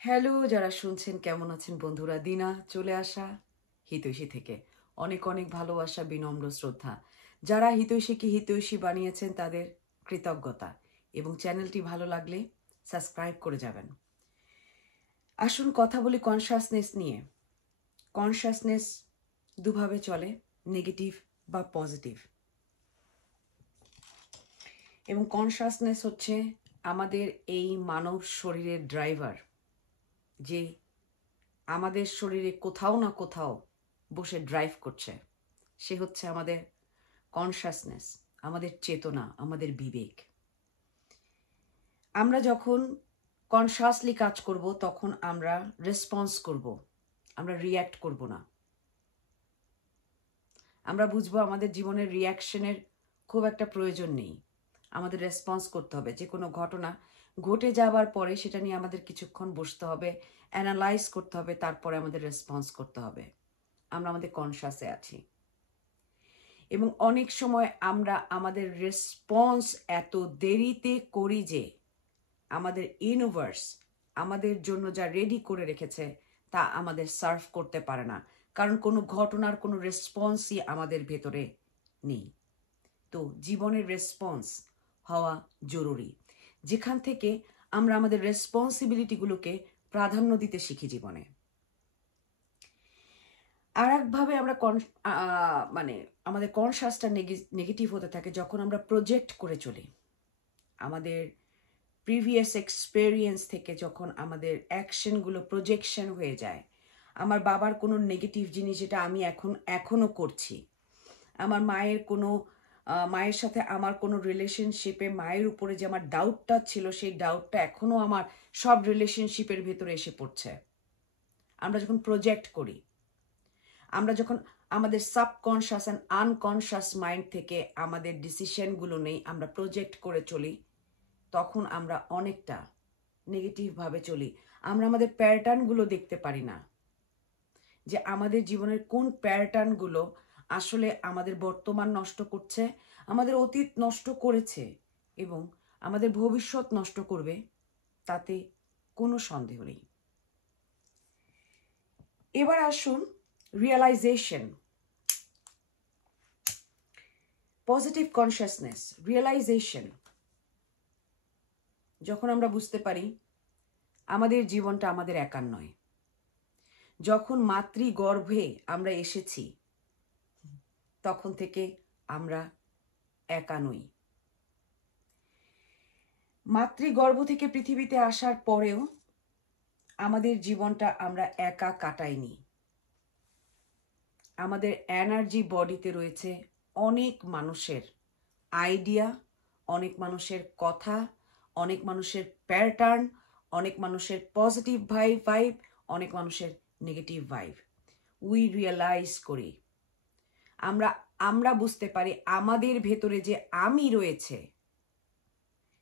Hello, যারা শুনছেন কেমন আছেন বন্ধুরা? দিনা চলে আসা হিতৈষী থেকে অনেক অনেক ভালোবাসা, বিনম্র শ্রদ্ধা। যারা হিতৈষীকে হিতৈষী বানিয়েছেন তাদের কৃতজ্ঞতা, এবং চ্যানেলটি ভালো লাগলে সাবস্ক্রাইব করে যাবেন। আসুন কথা বলি কনসাসনেস নিয়ে। কনসাসনেস দুভাবে চলে, নেগেটিভ বা পজিটিভ। এবং কনসাসনেস হচ্ছে আমাদের এই মানব শরীরের ড্রাইভার, যে আমাদের শরীরে কোথাও না কোথাও বসে ড্রাইভ করছে। সে হচ্ছে আমাদের কনসাসনেস, আমাদের চেতনা, আমাদের বিবেক। আমরা যখন কনসাসলি কাজ করব তখন আমরা রেসপন্স করব, আমরা রিয়্যাক্ট করব না। আমরা বুঝবো আমাদের জীবনের রিয়াকশনের খুব একটা প্রয়োজন নেই, আমাদের রেসপন্স করতে হবে। যে কোনো ঘটনা ঘটে যাবার পরে সেটা নিয়ে আমাদের কিছুক্ষণ বসতে হবে, অ্যানালাইজ করতে হবে, তারপরে আমাদের রেসপন্স করতে হবে। আমরা আমাদের কনসাসে আছি। এবং অনেক সময় আমরা আমাদের রেসপন্স এত দেরিতে করি যে আমাদের ইউনিভার্স আমাদের জন্য যা রেডি করে রেখেছে তা আমাদের সার্ভ করতে পারে না, কারণ কোনো ঘটনার কোনো রেসপন্সই আমাদের ভেতরে নেই। তো জীবনের রেসপন্স হওয়া জরুরি, যেখান থেকে আমরা আমাদের রেসপন্সিবিলিটিগুলোকে প্রাধান্য দিতে শিখি জীবনে। আর একভাবে আমরা মানে আমাদের কনসাসটা নেগেটিভ হতে থাকে যখন আমরা প্রজেক্ট করে চলি। আমাদের প্রিভিয়াস এক্সপেরিয়েন্স থেকে যখন আমাদের অ্যাকশনগুলো প্রজেকশন হয়ে যায়। আমার বাবার কোনো নেগেটিভ জিনিস যেটা আমি এখনও করছি, আমার মায়ের সাথে আমার কোনো রিলেশনশিপে মায়ের উপরে যে আমার ডাউটটা ছিল, সেই ডাউটটা এখনও আমার সব রিলেশনশিপের ভেতরে এসে পড়ছে। আমরা যখন প্রজেক্ট করি, আমরা যখন আমাদের সাবকনশাস অ্যান্ড আনকনশাস মাইন্ড থেকে আমাদের ডিসিশনগুলো নেই, আমরা প্রজেক্ট করে চলি, তখন আমরা অনেকটা নেগেটিভভাবে চলি। আমরা আমাদের প্যাটার্নগুলো দেখতে পারি না, যে আমাদের জীবনের কোন প্যাটার্নগুলো আসলে আমাদের বর্তমান নষ্ট করছে, আমাদের অতীত নষ্ট করেছে এবং আমাদের ভবিষ্যৎ নষ্ট করবে, তাতে কোনো সন্দেহ নেই। এবার আসুন রিয়েলাইজেশন, পজিটিভ কনসাসনেস, রিয়েলাইজেশন। যখন আমরা বুঝতে পারি আমাদের জীবনটা আমাদের একার নয়, যখন মাতৃগর্ভে আমরা এসেছি তখন থেকে আমরা একা নই। মাতৃগর্ভ থেকে পৃথিবীতে আসার পরেও আমাদের জীবনটা আমরা একা কাটাইনি। আমাদের এনার্জি বডিতে রয়েছে অনেক মানুষের আইডিয়া, অনেক মানুষের কথা, অনেক মানুষের প্যাটার্ন, অনেক মানুষের পজিটিভ ভাইব, অনেক মানুষের নেগেটিভ ভাইব। উই রিয়েলাইজ করি, আমরা বুঝতে পারি আমাদের ভেতরে যে আমি রয়েছে,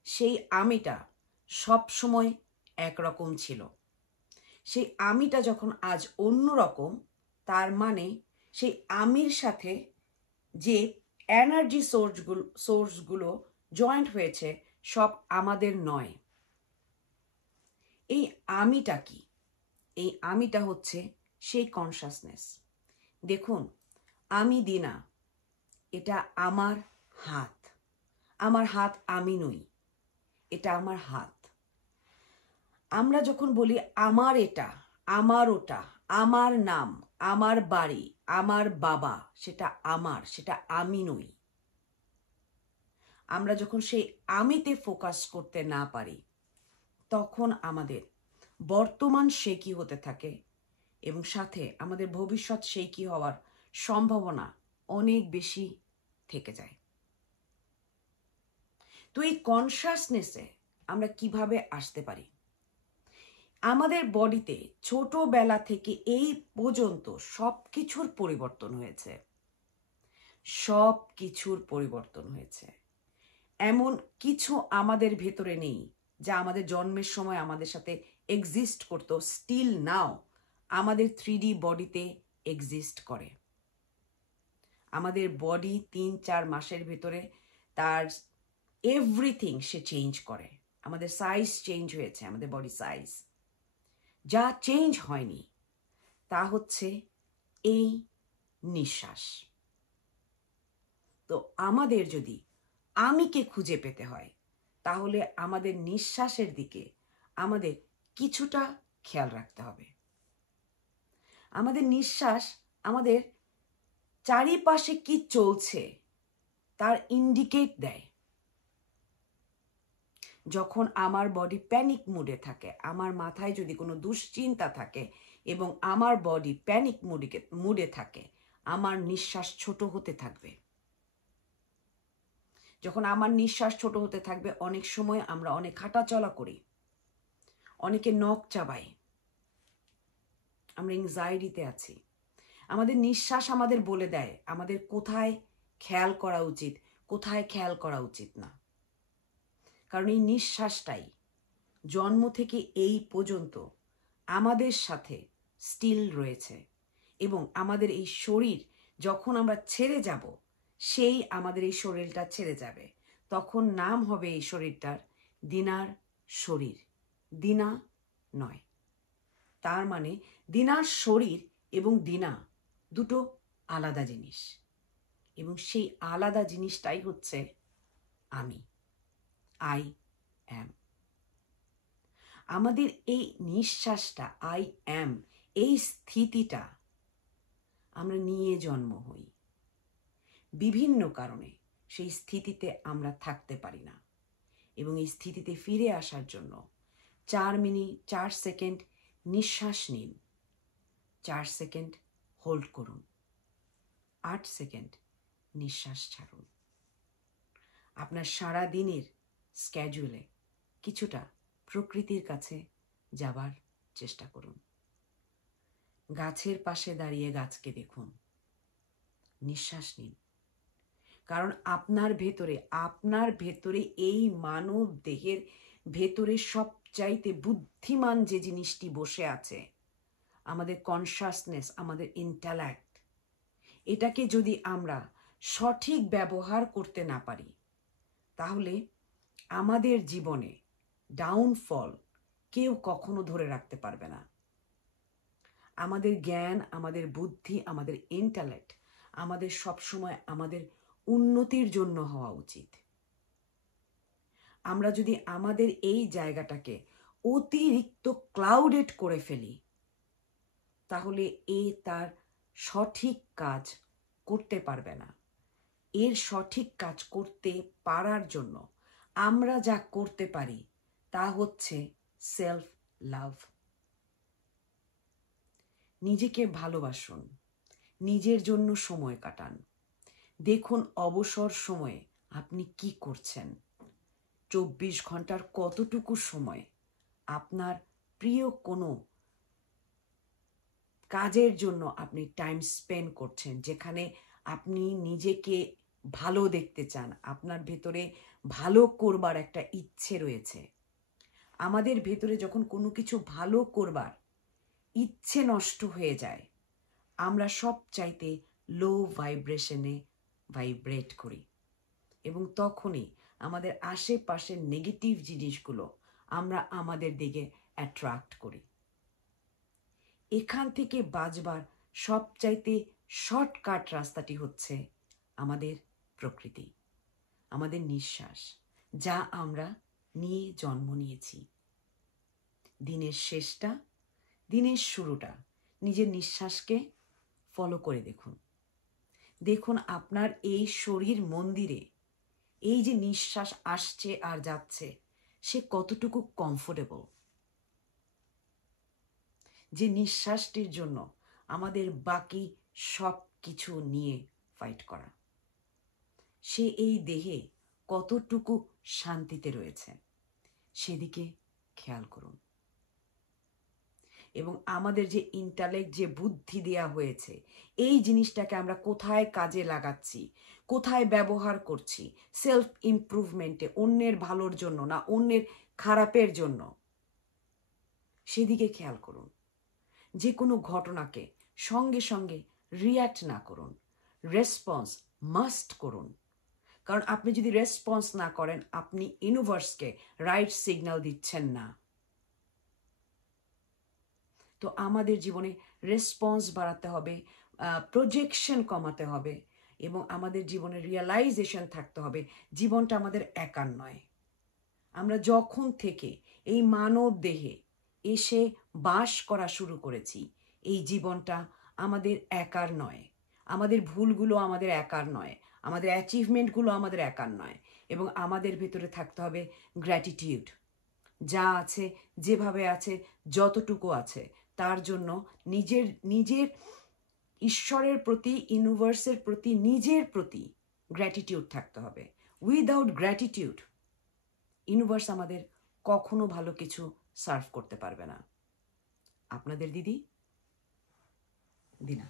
সেই আমিটা সবসময় একরকম ছিল। সেই আমিটা যখন আজ অন্যরকম, তার মানে সেই আমির সাথে যে এনার্জি সোর্সগুলো জয়েন্ট হয়েছে সব আমাদের নয়। এই আমিটা কি? এই আমিটা হচ্ছে সেই কনসাসনেস। দেখুন, আমি দিনা, এটা আমার হাত। আমার হাত আমি নই, এটা আমার হাত। আমরা যখন বলি আমার এটা, আমার ওটা, আমার নাম, আমার বাড়ি, আমার বাবা, সেটা আমার, সেটা আমি নই। আমরা যখন সেই আমিতে ফোকাস করতে না পারি, তখন আমাদের বর্তমান সে কি হতে থাকে এবং সাথে আমাদের ভবিষ্যৎ সেই কি হওয়ার সম্ভাবনা অনেক বেশি থেকে যায়। তো এই কনসাসনেসে আমরা কিভাবে আসতে পারি? আমাদের বডিতে ছোটবেলা থেকে এই পর্যন্ত সব কিছুর পরিবর্তন হয়েছে। সব কিছুর পরিবর্তন হয়েছে। এমন কিছু আমাদের ভেতরে নেই যা আমাদের জন্মের সময় আমাদের সাথে এক্সিস্ট করতো, স্টিল নাও আমাদের 3D বডিতে এক্সিস্ট করে। আমাদের বডি 3-4 মাসের ভেতরে তার এভরিথিং সে চেঞ্জ করে। আমাদের সাইজ চেঞ্জ হয়েছে, আমাদের বডি সাইজ। যা চেঞ্জ হয়নি তা হচ্ছে এই নিঃশ্বাস। তো আমাদের যদি আমিকে খুঁজে পেতে হয় তাহলে আমাদের নিঃশ্বাসের দিকে আমাদের কিছুটা খেয়াল রাখতে হবে। আমাদের নিঃশ্বাস আমাদের চারিপাশে কি চলছে তার ইন্ডিকেট দেয়। যখন আমার বডি প্যানিক মুডে থাকে, আমার মাথায় যদি কোনো দুশ্চিন্তা থাকে এবং আমার বডি প্যানিক মুডে থাকে, আমার নিঃশ্বাস ছোট হতে থাকবে। যখন আমার নিঃশ্বাস ছোট হতে থাকবে, অনেক সময় আমরা অনেক হাঁটাচলা করি, অনেকে নখ চাবাই, আমরা এংজাইটিতে আছি। আমাদের নিঃশ্বাস আমাদের বলে দেয় আমাদের কোথায় খেয়াল করা উচিত, কোথায় খেয়াল করা উচিত না। কারণ এই নিঃশ্বাসটাই জন্ম থেকে এই পর্যন্ত আমাদের সাথে স্টিল রয়েছে এবং আমাদের এই শরীর যখন আমরা ছেড়ে যাব, সেই আমাদের এই শরীরটা ছেড়ে যাবে, তখন নাম হবে এই শরীরটার দিনার শরীর, দিনা নয়। তার মানে দিনার শরীর এবং দিনা দুটো আলাদা জিনিস, এবং সেই আলাদা জিনিসটাই হচ্ছে আমি, আই অ্যাম। আমাদের এই নিঃশ্বাসটা, আই অ্যাম, এই স্থিতিটা আমরা নিয়ে জন্ম হই। বিভিন্ন কারণে সেই স্থিতিতে আমরা থাকতে পারি না, এবং এই স্থিতিতে ফিরে আসার জন্য 4 সেকেন্ড নিঃশ্বাস নিন, 4 সেকেন্ড হোল্ড করুন, 8 সেকেন্ড নিঃশ্বাস ছাড়ুন। আপনার সারা দিনের স্ক্যাজুয়ালে কিছুটা প্রকৃতির কাছে যাবার চেষ্টা করুন। গাছের পাশে দাঁড়িয়ে গাছকে দেখুন, নিঃশ্বাস নিন। কারণ আপনার ভেতরে এই মানব দেহের ভেতরে সবচাইতে বুদ্ধিমান যে জিনিসটি বসে আছে, আমাদের কনসাসনেস, আমাদের ইন্টেলেক্ট, এটাকে যদি আমরা সঠিক ব্যবহার করতে না পারি তাহলে আমাদের জীবনে ডাউনফল কেউ কখনো ধরে রাখতে পারবে না। আমাদের জ্ঞান, আমাদের বুদ্ধি, আমাদের ইন্টেলেক্ট আমাদের সবসময় আমাদের উন্নতির জন্য হওয়া উচিত। আমরা যদি আমাদের এই জায়গাটাকে অতিরিক্ত ক্লাউডেড করে ফেলি তাহলে তার সঠিক কাজ করতে পারবে না। এর সঠিক কাজ করতে পারার জন্য আমরা যা করতে পারি তা হচ্ছে সেলফ লাভ। নিজেকে ভালোবাসুন, নিজের জন্য সময় কাটান। দেখুন অবসর সময়ে আপনি কি করছেন, 24 ঘন্টার কতটুকু সময় আপনার প্রিয় কোনো কাজের জন্য আপনি টাইম স্পেন্ড করছেন, যেখানে আপনি নিজেকে ভালো দেখতে চান, আপনার ভেতরে ভালো করবার একটা ইচ্ছে রয়েছে। আমাদের ভেতরে যখন কোনো কিছু ভালো করবার ইচ্ছে নষ্ট হয়ে যায়, আমরা সব চাইতে লো ভাইব্রেশনে ভাইব্রেট করি, এবং তখনই আমাদের আশেপাশের নেগেটিভ জিনিসগুলো আমরা আমাদের দিকে অ্যাট্রাক্ট করি। এখান থেকে বাঁচবার সবচাইতে শর্টকাট রাস্তাটি হচ্ছে আমাদের প্রকৃতি, আমাদের নিঃশ্বাস, যা আমরা নিয়ে জন্ম নিয়েছি। দিনের শেষটা, দিনের শুরুটা নিজের নিঃশ্বাসকে ফলো করে দেখুন। দেখুন আপনার এই শরীর মন্দিরে এই যে নিঃশ্বাস আসছে আর যাচ্ছে, সে কতটুকু কমফোর্টেবল। যে নিঃশ্বাসটির জন্য আমাদের বাকি সব কিছু নিয়ে ফাইট করা, সে এই দেহে কতটুকু শান্তিতে রয়েছে, সেদিকে খেয়াল করুন। এবং আমাদের যে ইন্টালেক্ট, যে বুদ্ধি দেয়া হয়েছে, এই জিনিসটাকে আমরা কোথায় কাজে লাগাচ্ছি, কোথায় ব্যবহার করছি, সেলফ ইমপ্রুভমেন্টে, অন্যের ভালোর জন্য না অন্যের খারাপের জন্য, সেদিকে খেয়াল করুন। যে কোনো ঘটনাকে সঙ্গে সঙ্গে রিয়্যাক্ট না করুন, রেসপন্স মাস্ট করুন। কারণ আপনি যদি রেসপন্স না করেন, আপনি ইউনিভার্সকে রাইট সিগন্যাল দিচ্ছেন না। তো আমাদের জীবনে রেসপন্স বাড়াতে হবে, প্রজেকশন কমাতে হবে, এবং আমাদের জীবনে রিয়েলাইজেশন থাকতে হবে জীবনটা আমাদের একার নয়। আমরা যখন থেকে এই মানব দেহে এসে বাস করা শুরু করেছি, এই জীবনটা আমাদের একার নয়। আমাদের ভুলগুলো আমাদের একার নয়, আমাদের অ্যাচিভমেন্টগুলো আমাদের একার নয়, এবং আমাদের ভেতরে থাকতে হবে গ্র্যাটিটিউড। যা আছে, যেভাবে আছে, যতটুকু আছে, তার জন্য নিজের নিজের ঈশ্বরের প্রতি, ইউনিভার্সের প্রতি, নিজের প্রতি গ্র্যাটিটিউড থাকতে হবে। উইদাউট গ্র্যাটিটিউড ইউনিভার্স আমাদের কখনো ভালো কিছু সার্ভ করতে পারবে না। আপনাদের দিদি, দিনা।